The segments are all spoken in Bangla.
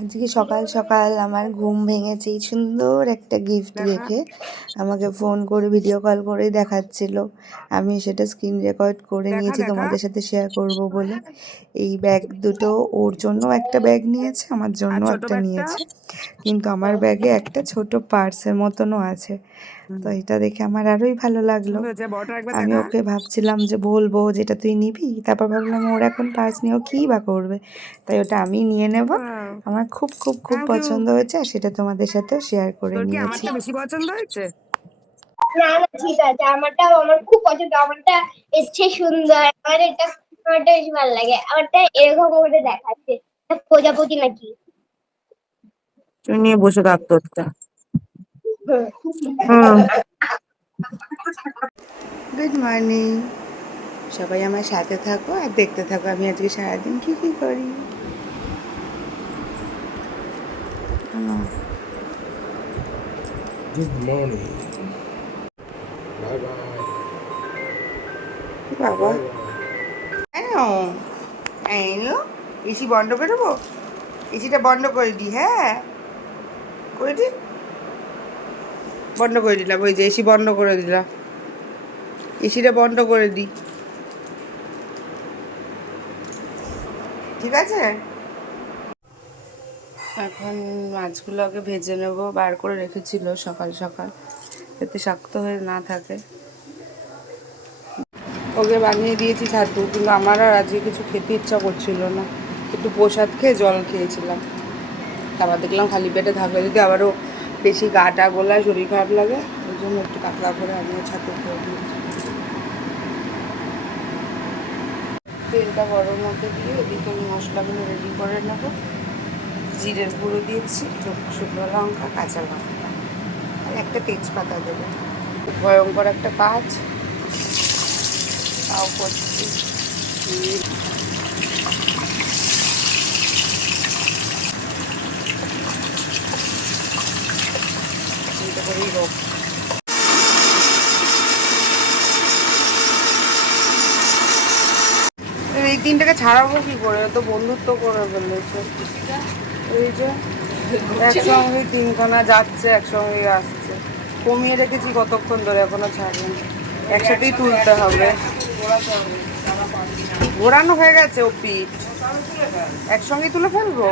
আজকে সকাল সকাল আমার ঘুম ভেঙেছে এই সুন্দর একটা গিফট দেখে। আমাকে ফোন করে ভিডিও কল করে দেখাচ্ছিল। আমি সেটা স্ক্রিন রেকর্ড করে নিয়েছি তোমাদের সাথে শেয়ার করব বলে। এই ব্যাগ দুটো ওর জন্য একটা ব্যাগ নিয়েছে, আমার জন্য একটা নিয়েছে, কিন্তু আমার ব্যাগে একটা ছোট পার্সের মতনও আছে। তো এটা দেখে আমার আরোই ভালো লাগলো। আমি ওকে ভাবছিলাম যে বলবো যেটা তুই নিবি, তারপর ভাবলাম ওর এখন পার্স নিয়েও কী বা করবে, তাই ওটা আমি নিয়ে নেব। আমার খুব খুব খুব পছন্দ হয়েছে আর সেটা তোমাদের সাথেও শেয়ার করে নিয়েছি। বেশি পছন্দ হয়েছে? না না, ঠিক আছে, আমারটাও আমার খুব পছন্দ। আমারটা এসছে সুন্দর, আমারটা বেশি ভালো লাগে। আমারটা এরকম করে দেখাচ্ছে প্রজাপতি নাকি। তুই নিয়ে বসে থাকতো একটা। গুড মর্নিং, সবাই আমার সাথে থাকো আর দেখতে থাকো আমি আজকে সারাদিন কী কী করি। Good morning. Bye bye. বাবা Bye bye. কেন এসি বন্ধ করে দেবো? এসিটা বন্ধ করে দিই, হ্যাঁ করে দিই, বন্ধ করে দিলাম। ওই যে এসি বন্ধ করে দিলাম, এসিটা বন্ধ করে দিই, ঠিক আছে। এখন মাছগুলো আগে ভেজে নেবো, বার করে রেখেছিল সকাল সকাল যাতে শক্ত হয়ে না থাকে। ওকে বানিয়ে দিয়েছি ছাতু, কিন্তু আমার আর আজকে কিছু খেতে ইচ্ছা করছিল না, একটু প্রসাদ খেয়ে জল খেয়েছিলাম। তারপর দেখলাম খালি পেটে থাকলে যদি আবারও বেশি গাটা গোলায় শরীর খারাপ লাগে, ওই জন্য একটু পাতলা করে আমিও ছাতু খেয়ে দিয়েছি। তেলটা গরম মধ্যে দিয়ে এদিকে আমি মশলাগুলো রেডি করে নেবো। জিরের গুঁড়ো দিয়েছি, শুকনো লঙ্কা, কাঁচা লঙ্কা আর একটা তেজপাতা দেবো। ভয়ঙ্কর একটা কাজ, তাও করছি। চিন্তা করেই হোক। এই তিনটাকে ছাড়াবো কি করে, তো বন্ধুত্ব করে ফেলেছে। এই যে একসঙ্গে তিনখানা যাচ্ছে, একসঙ্গে আসছে। কমিয়ে রেখেছি কতক্ষণ ধরে, এখনো ছাড়েনি। একসাথেই তুলতে হবে। ঘোরানো হয়ে গেছে ও পিঠ, একসঙ্গে তুলে ফেলবো।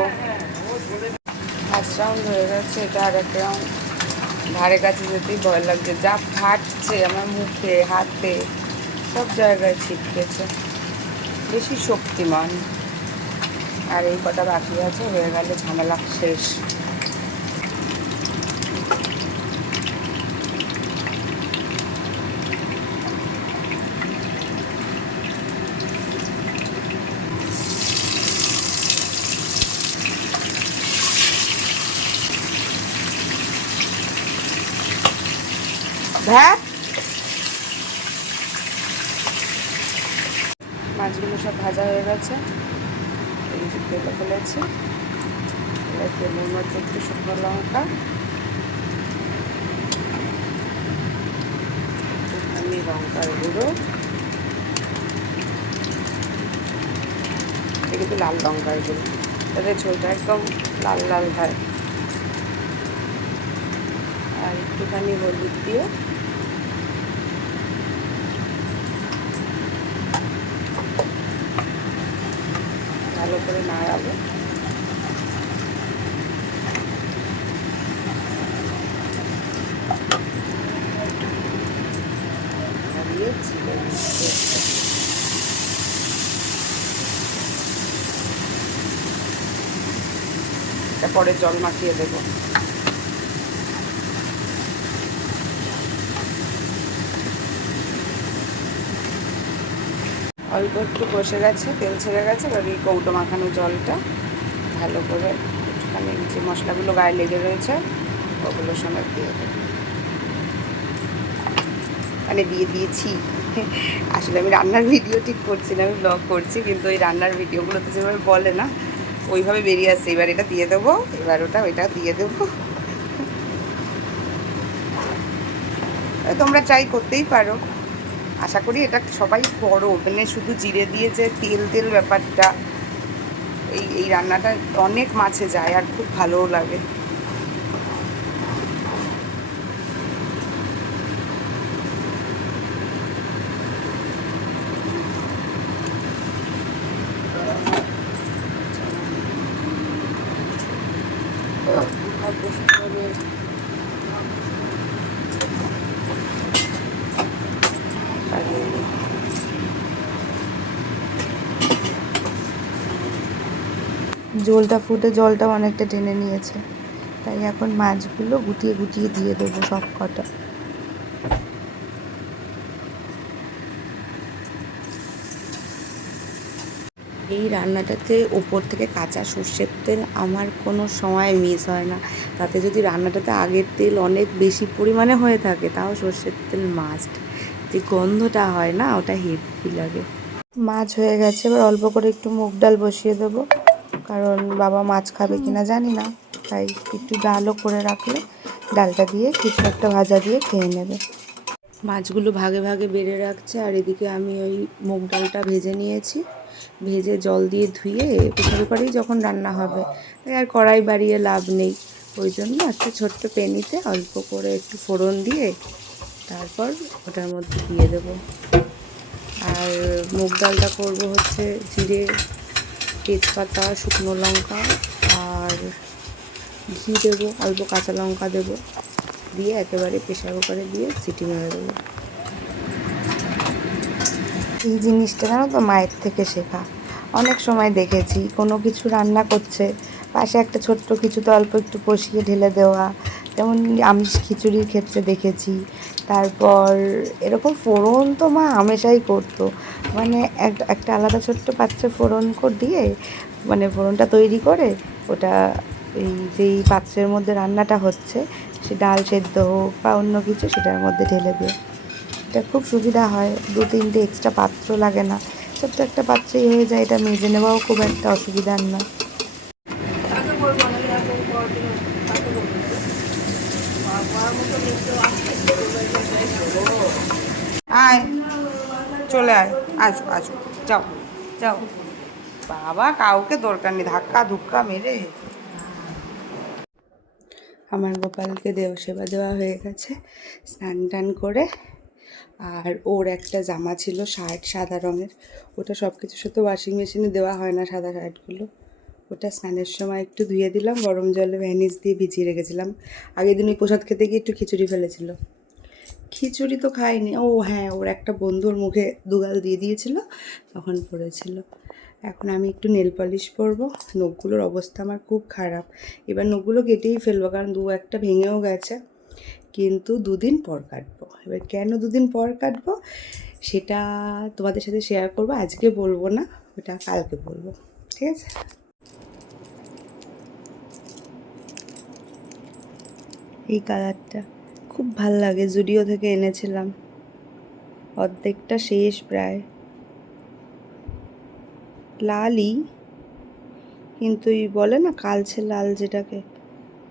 ফার্স্ট রাউন্ড হয়ে গেছে, এটা আর এক রাউন্ড। ধারে কাছে যেতেই ভয় লাগছে, যা ফাটছে আমার মুখে, হাতে, সব জায়গায় ছিটকেছে। বেশি শক্তিমান। আর এই কটা বাকি আছে, হয়ে গেলে ঝামেলা শেষ। হ্যাঁ, মাছগুলো সব ভাজা হয়ে গেছে, এই যে তেলে ফেলেছি। তেলের মধ্যে একটু শুকনো লঙ্কা, একটুখানি লঙ্কার গুঁড়ো, এটা কিন্তু লাল লঙ্কার গুঁড়ো, তাতে ঝোলটা একদম লাল লাল হয়। আর একটুখানি হলুদ দিয়ে ভালো করে নাড়াবো। নাড়িয়ে চিকেন এটা পরে জল মাখিয়ে দেবো। অল্প একটু কষে গেছে, তেল ছেড়ে গেছে, এবার এই কৌটো মাখানো জলটা ভালো করে একটুখানি যে মশলাগুলো গায়ে লেগে রয়েছে ওগুলোর সঙ্গে দিয়ে দেবো, মানে দিয়ে দিয়েছি। আসলে আমি রান্নার ভিডিও ঠিক করছি না, আমি ব্লগ করছি, কিন্তু ওই রান্নার ভিডিওগুলোতে যেভাবে বলে না ওইভাবে বেরিয়ে আসছে। এবার এটা দিয়ে দেবো, এবার ওইটা দিয়ে দেবো। তোমরা ট্রাই করতেই পারো, আশা করি এটা সবাই করো। মানে শুধু জিরে দিয়ে যে তেল তেল ব্যাপারটা, এই রান্নাটা অনেক মাছে যায় আর খুব ভালোও লাগে। জলটা ফুটে জলটাও অনেকটা টেনে নিয়েছে, তাই এখন মাছগুলো গুটিয়ে গুটিয়ে দিয়ে দেবো সব কটা। এই রান্নাটাতে ওপর থেকে কাঁচা সর্ষের তেল আমার কোনো সময় মিস হয় না। তাতে যদি রান্নাটাতে আগের তেল অনেক বেশি পরিমাণে হয়ে থাকে তাও সর্ষের তেল মাস্ট। যে গন্ধটা হয় না ওটা হেভি লাগে। মাছ হয়ে গেছে, এবার অল্প করে একটু মুগ ডাল বসিয়ে দেবো, কারণ বাবা মাছ খাবে কিনা জানি না, তাই একটু ডালও করে রাখলে ডালটা দিয়ে কিছু একটা ভাজা দিয়ে খেয়ে নেবে। মাছগুলো ভাগে ভাগে বেড়ে রাখছে, আর এদিকে আমি ওই মুগ ডালটা ভেজে নিয়েছি। ভেজে জল দিয়ে ধুয়ে প্রেসার কুকারেই যখন রান্না হবে, তাই আর কড়াই বাড়িয়ে লাভ নেই। ওই জন্য একটা ছোট্ট পেনিতে অল্প করে একটু ফোড়ন দিয়ে তারপর ওটার মধ্যে দিয়ে দেবো। আর মুগ ডালটা করবো হচ্ছে জিরে, তেজপাতা, শুকনো লঙ্কা আর ঘি দেবো, অল্প কাঁচা লঙ্কা দেবো, দিয়ে একেবারে প্রেসার কুকারে দিয়ে সিটি মেরে দেবো। এই জিনিসটা জানো তো মায়ের থেকে শেখা। অনেক সময় দেখেছি কোনো কিছু রান্না করছে, পাশে একটা ছোট্ট কিছুতে অল্প একটু কষিয়ে ঢেলে দেওয়া, যেমন আমিষ খিচুড়ির ক্ষেত্রে দেখেছি। তারপর এরকম ফোড়ন তো মা হামেশাই করতো, মানে একটা আলাদা ছোট্ট পাত্রে ফোড়ন দিয়ে মানে ফোড়নটা তৈরি করে ওটা এই যেই পাত্রের মধ্যে রান্নাটা হচ্ছে সে ডাল সেদ্ধ হোক বা অন্য কিছু সেটার মধ্যে ঢেলে দেয়। এটা খুব সুবিধা হয়, 2-3টে এক্সট্রা পাত্র লাগে না, ছোট্ট একটা পাত্রেই হয়ে যায়। এটা মেজে নেওয়াও খুব একটা অসুবিধার না। আয় চলে আয়, আসো আসো, যাও যাও। বাবা কাউকে দরকার নেই ধাক্কা ধুক্কা মেরে। আমার গোপালকে সেবা দেওয়া হয়ে গেছে, স্নান টান করে। আর ওর একটা জামা ছিল শার্ট সাদা রঙের, ওটা সব কিছুর সাথে ওয়াশিং মেশিনে দেওয়া হয় না সাদা শার্টগুলো, ওটা স্নানের সময় একটু ধুয়ে দিলাম, গরম জলে ভ্যানিস দিয়ে ভিজিয়ে রেখেছিলাম। আগের দিন ওই প্রসাদ খেতে গিয়ে একটু খিচুড়ি ফেলেছিল। খিচুড়ি তো খাইনি, ও হ্যাঁ ওর একটা বন্ধুর মুখে দুগাল দিয়ে দিয়েছিল তখন পড়েছিল। এখন আমি একটু নেল পলিশ পরবো, নখগুলোর অবস্থা আমার খুব খারাপ। এবার নখগুলো কেটেই ফেলবো, কারণ একটা ভেঙেও গেছে, কিন্তু 2 দিন পর কাটবো। এবার কেন 2 দিন পর কাটবো সেটা তোমাদের সাথে শেয়ার করবো, আজকে বলবো না, ওটা কালকে বলবো, ঠিক আছে? এই কালারটা খুব ভাল লাগে, জুডিও থেকে এনেছিলাম, অর্ধেকটা শেষ প্রায়। লালই, কিন্তু এই বলে না কালচে লাল, যেটাকে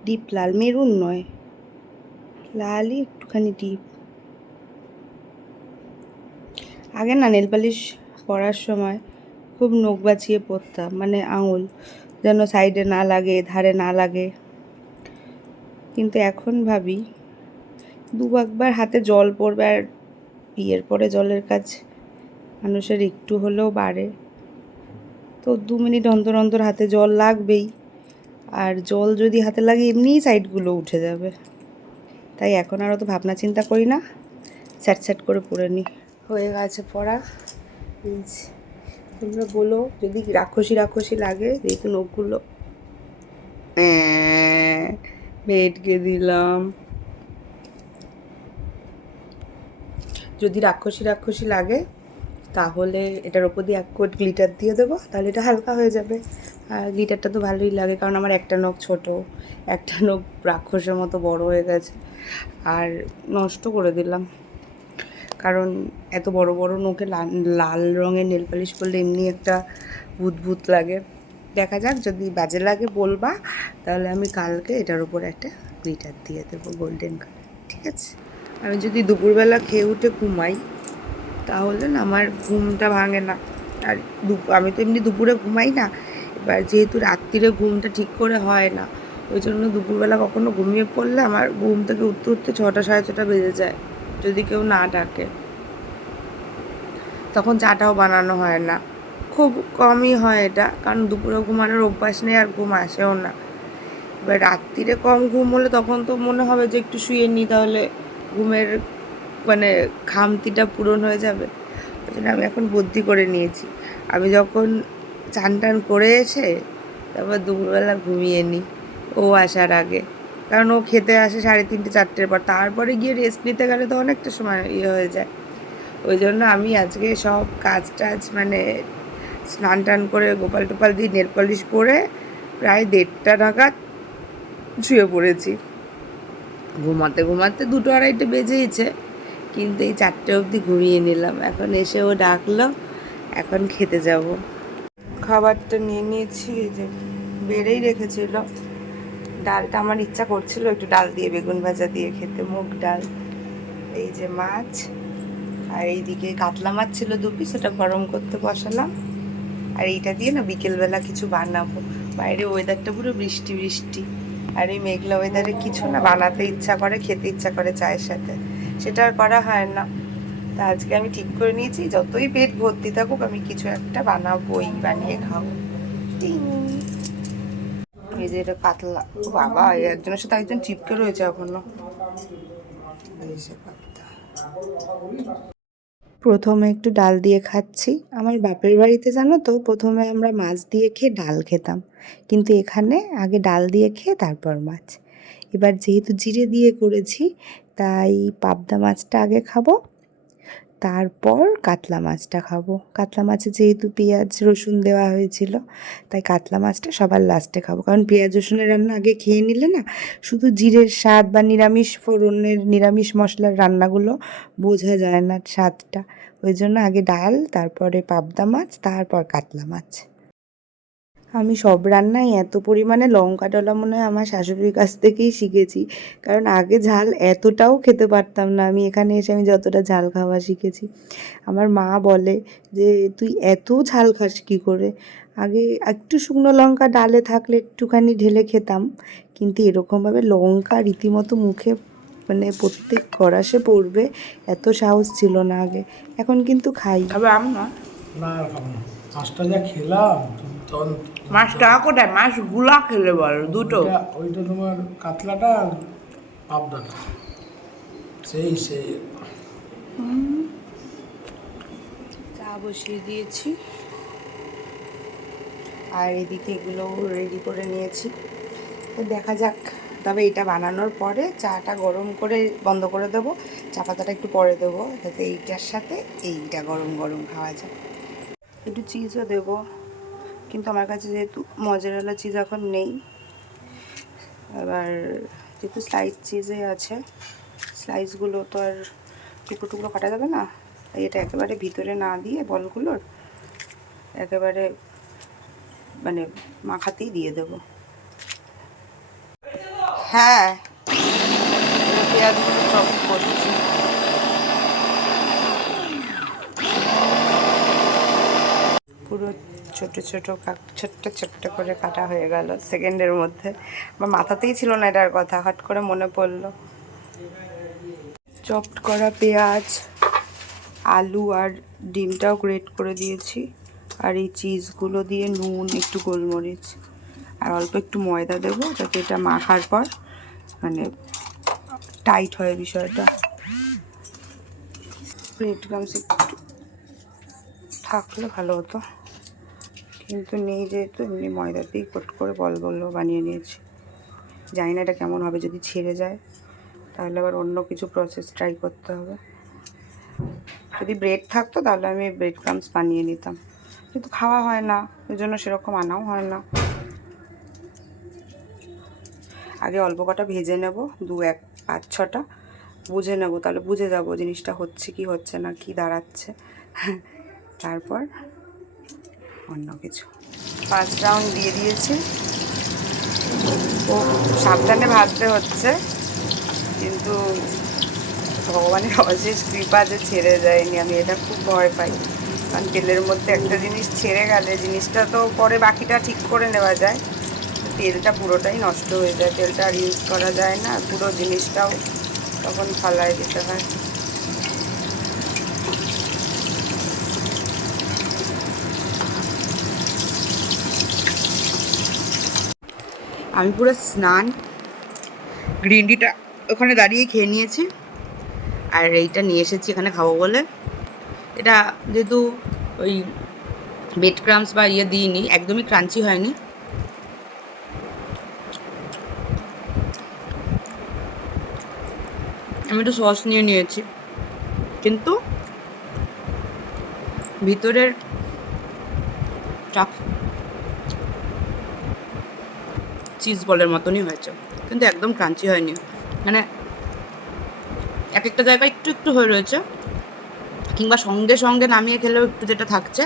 ডিপ লাল, মেরুন নয়, লালই একটুখানি ডিপ। আগে না নেল পালিশ পরার সময় খুব নখ বাঁচিয়ে পরতাম, মানে আঙুল যেন সাইডে না লাগে, ধারে না লাগে, কিন্তু এখন ভাবি 2-একবার হাতে জল পড়বে, আর বিয়ের পরে জলের কাজ মানুষের একটু হলেও বাড়ে, তো 2 মিনিট অন্তর অন্তর হাতে জল লাগবেই, আর জল যদি হাতে লাগে এমনিই সাইডগুলো উঠে যাবে, তাই এখন আর অত ভাবনা চিন্তা করি না, স্যাট করে পরে নিই। হয়ে গেছে পড়া। তোমরা বলো যদি রাক্ষসী লাগে, যেহেতু নখগুলো ভেটকে দিলাম, যদি রাক্ষসী লাগে তাহলে এটার ওপর দিয়ে 1 কোট গ্লিটার দিয়ে দেবো, তাহলে এটা হালকা হয়ে যাবে। আর গ্লিটারটা তো ভালোই লাগে, কারণ আমার একটা নখ ছোট, একটা নখ রাক্ষসের মতো বড় হয়ে গেছে, আর নষ্ট করে দিলাম, কারণ এত বড় বড় নখে লাল রঙের নেল পালিশ করলে এমনি একটা ভূত লাগে। দেখা যাক, যদি বাজে লাগে বলবা, তাহলে আমি কালকে এটার উপর একটা গ্লিটার দিয়ে দেবো গোল্ডেন কালার, ঠিক আছে? আমি যদি দুপুরবেলা খেয়ে উঠে ঘুমাই তাহলে না আমার ঘুমটা ভাঙে না, আর আমি তো এমনি দুপুরে ঘুমাই না, এবার যেহেতু রাত্রিরে ঘুমটা ঠিক করে হয় না, ওই জন্য দুপুরবেলা কখনো ঘুমিয়ে পড়লে আমার ঘুম থেকে উঠতে উঠতে 6টা সাড়ে 6টা বেজে যায় যদি কেউ না ডাকে। তখন চাটাও বানানো হয় না, খুব কমই হয় এটা, কারণ দুপুরে ঘুমানোর অভ্যাস নেই আর ঘুম আসেও না। এবার রাত্রিরে কম ঘুম হলে তখন তো মনে হবে যে একটু শুয়ে নিই, তাহলে ঘুমের মানে খামতিটা পূরণ হয়ে যাবে। ওই জন্য আমি এখন বুদ্ধি করে নিয়েছি, আমি যখন চান টান করে এসে তারপর দুপুরবেলা ঘুমিয়ে নিই ও আসার আগে, কারণ ও খেতে আসে 3:30 4টের পর, তারপরে গিয়ে রেস্ট নিতে গেলে তো অনেকটা সময় হয়ে যায়। ওই জন্য আমি আজকে সব কাজ টাজ মানে স্নান টান করে গোপাল টোপাল দিয়ে নেল পলিশ পরে প্রায় 1:30টা নাগাদ শুয়ে পড়েছি। ঘুমাতে ঘুমাতে 2টো 2:30 বেজেইছে, কিন্তু এই 4টে অবধি ঘুমিয়ে নিলাম। এখন এসে ও ডাকলো, এখন খেতে যাব। খাবারটা নিয়ে নিয়েছি, যে বেড়েই রেখেছিল। ডালটা আমার ইচ্ছা করছিল একটু ডাল দিয়ে বেগুন ভাজা দিয়ে খেতে, মুগ ডাল। এই যে মাছ, আর এইদিকে কাতলা মাছ ছিল 2 পিস, ওটা গরম করতে বসালাম। আর এইটা দিয়ে না বিকেলবেলা কিছু বানাবো। বাইরে ওয়েদারটা পুরো বৃষ্টি বৃষ্টি, আর এই মেঘলা ওয়েদারে কিছু না বানাতে ইচ্ছা করে, খেতে ইচ্ছা করে চায়ের সাথে, সেটা আর করা হয় না। তা আজকে আমি ঠিক করে নিয়েছি যতই পেট ভর্তি থাকুক আমি কিছু একটা বানাবোই, বানিয়ে খাবো। টিং। এই যে এটা কাতলা, ও বাবা, একজনের সাথে একজন চিপকে রয়েছে এখনো। এই যে পাতা। প্রথমে একটু ডাল দিয়ে খাচ্ছি। আমার বাপের বাড়িতে জানো তো প্রথমে আমরা মাছ দিয়ে খেয়ে ডাল খেতাম, কিন্তু এখানে আগে ডাল দিয়ে খেয়ে তারপর মাছ। এবার যেহেতু জিরে দিয়ে করেছি, তাই পাবদা মাছটা আগে খাবো, তারপর কাতলা মাছটা খাবো। কাতলা মাছে যেহেতু পেঁয়াজ রসুন দেওয়া হয়েছিল, তাই কাতলা মাছটা সবার লাস্টে খাবো, কারণ পেঁয়াজ রসুনের রান্না আগে খেয়ে নিলে না শুধু জিরের স্বাদ বা নিরামিষ ফোড়নের নিরামিষ মশলার রান্নাগুলো বোঝা যায় না স্বাদটা। ওই জন্য আগে ডাল, তারপরে পাবদা মাছ, তারপর কাতলা মাছ। আমি সব রান্নাই এত পরিমাণে লঙ্কা ডলা মনে হয় আমার শাশুড়ির কাছ থেকেই শিখেছি, কারণ আগে ঝাল এতটাও খেতে পারতাম না। আমি এখানে এসে আমি যতটা ঝাল খাওয়া শিখেছি। আমার মা বলে যে তুই এত ঝাল খাস কী করে। আগে একটু শুকনো লঙ্কা ডালে থাকলে একটুখানি ঢেলে খেতাম, কিন্তু এরকমভাবে লঙ্কা রীতিমতো মুখে মানে প্রত্যেক কড়াশে পড়বে এত সাহস ছিল না আগে। এখন কিন্তু খাই। তবে আমি না না আর খাবো না, মাছটা যা খেলাম তখন। মাছটা কোথায়? মাছগুলা খেলে বল দুটো। ওইটা তোমার কাতলাটা আর পাবদাটা, সেই চা বসিয়ে দিয়েছি, আর এদিকে এগুলো রেডি করে নিয়েছি। তো দেখা যাক, তবে এটা বানানোর পরে চাটা গরম করে বন্ধ করে দেবো, চা পাতাটা একটু পরে দেবো, যাতে এইটার সাথে এইটা গরম গরম খাওয়া যায়। একটু চিজও দেবো, কিন্তু আমার কাছে যেহেতু মজারেলা চিজ এখন নেই, এবার যেহেতু স্লাইস চিজে আছে, স্লাইসগুলো তো আর টুকরো টুকরো কাটা যাবে না, তাই এটা একেবারে ভিতরে না দিয়ে বলগুলোর একেবারে মানে মাখাতেই দিয়ে দেবো। হ্যাঁ, পেঁয়াজগুলো চপ করছি। পুরো ছোট ছোট ছোট্ট ছোট্ট করে কাটা হয়ে গেল সেকেন্ডের মধ্যে। আমার মাথাতেই ছিল না এটার কথা, হট করে মনে পড়লো। চপড করা পেঁয়াজ, আলু আর ডিমটাও গ্রেট করে দিয়েছি, আর এই চিজগুলো দিয়ে নুন, একটু গোলমরিচ আর অল্প একটু ময়দা দেবো, যাতে এটা মাখার পর মানে টাইট হয় বিষয়টা। ব্রেড ক্রামস একটু থাকলে ভালো হতো, কিন্তু নেই যেহেতু এমনি ময়দাতেই কোট করে বলগুলো বানিয়ে নিয়েছি। জানি না এটা কেমন হবে, যদি ছেড়ে যায় তাহলে আবার অন্য কিছু প্রসেস ট্রাই করতে হবে। যদি ব্রেড থাকতো তাহলে আমি ব্রেড ক্রামস বানিয়ে নিতাম, কিন্তু খাওয়া হয় না, ওই জন্য সেরকম আনাও হয় না। আগে অল্প কটা ভেজে নেব, 2 1 5 6টা বুঝে নেব, তাহলে বুঝে যাব জিনিসটা হচ্ছে কি হচ্ছে না, কি দাঁড়াচ্ছে, তারপর অন্য কিছু। 5 রাউন্ড দিয়ে দিয়েছি। ও সাবধানে ভাজতে হচ্ছে, কিন্তু ভগবানের অশেষ কৃপা যে ছেড়ে যায়নি, আমি এটা খুব ভয় পাই। কারণ তেলের মধ্যে একটা জিনিস ছেড়ে গেলে জিনিসটা তো পরে বাকিটা ঠিক করে নেওয়া যায়, তেলটা পুরোটাই নষ্ট হয়ে যায়, তেলটা আর ইউজ করা যায় না, পুরো জিনিসটাও তখন ফালায় দিতে হয়। আমি পুরো স্নান গ্রিন টিটা ওখানে দাঁড়িয়ে খেয়ে নিয়েছি, আর এইটা নিয়ে এসেছি এখানে খাবো বলে। এটা যেহেতু ওই বেড ক্রামস বা ইয়ে দিইনি, একদমই ক্রাঞ্চি হয়নি, আমি একটু সস নিয়ে নিয়েছি, কিন্তু ভিতরের চিজ বলের মতনই হয়েছে, কিন্তু একদম ক্রাঞ্চি হয়নি। মানে এক একটা জায়গায় একটু একটু হয়ে রয়েছে, কিংবা সঙ্গে সঙ্গে নামিয়ে খেলেও একটু যেটা থাকছে,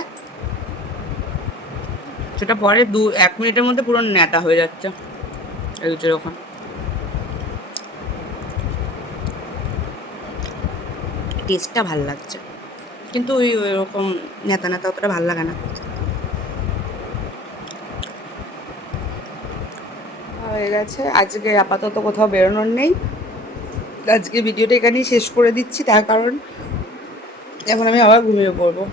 সেটা পরে 1 মিনিটের মধ্যে পুরো ন্যাটা হয়ে যাচ্ছে এই যেরকম। টেস্টটা ভাল লাগছে, কিন্তু ওই ওইরকম নেতা নেতা অতটা ভাল লাগে না। হয়ে গেছে, আজকে আপাতত কোথাও বেরোনোর নেই, আজকে ভিডিওটা এখানেই শেষ করে দিচ্ছি, তার কারণ এখন আমি আবার ঘুমিয়ে পড়বো,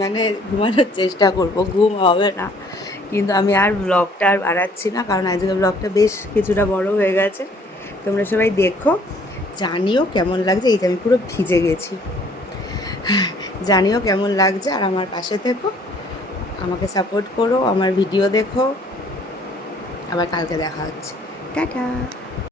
মানে ঘুমানোর চেষ্টা করব, ঘুম হবে না, কিন্তু আমি আর ব্লগটা আর বাড়াচ্ছি না, কারণ আজকে ব্লগটা বেশ কিছুটা বড় হয়ে গেছে। তোমরা সবাই দেখো, জানিও কেমন লাগছে, এই যে আমি পুরো ভিজে গেছি, জানিও কেমন লাগছে, আর আমার পাশে থেকো, আমাকে সাপোর্ট করো, আমার ভিডিও দেখো, আবার কালকে দেখা হচ্ছে, টাটা।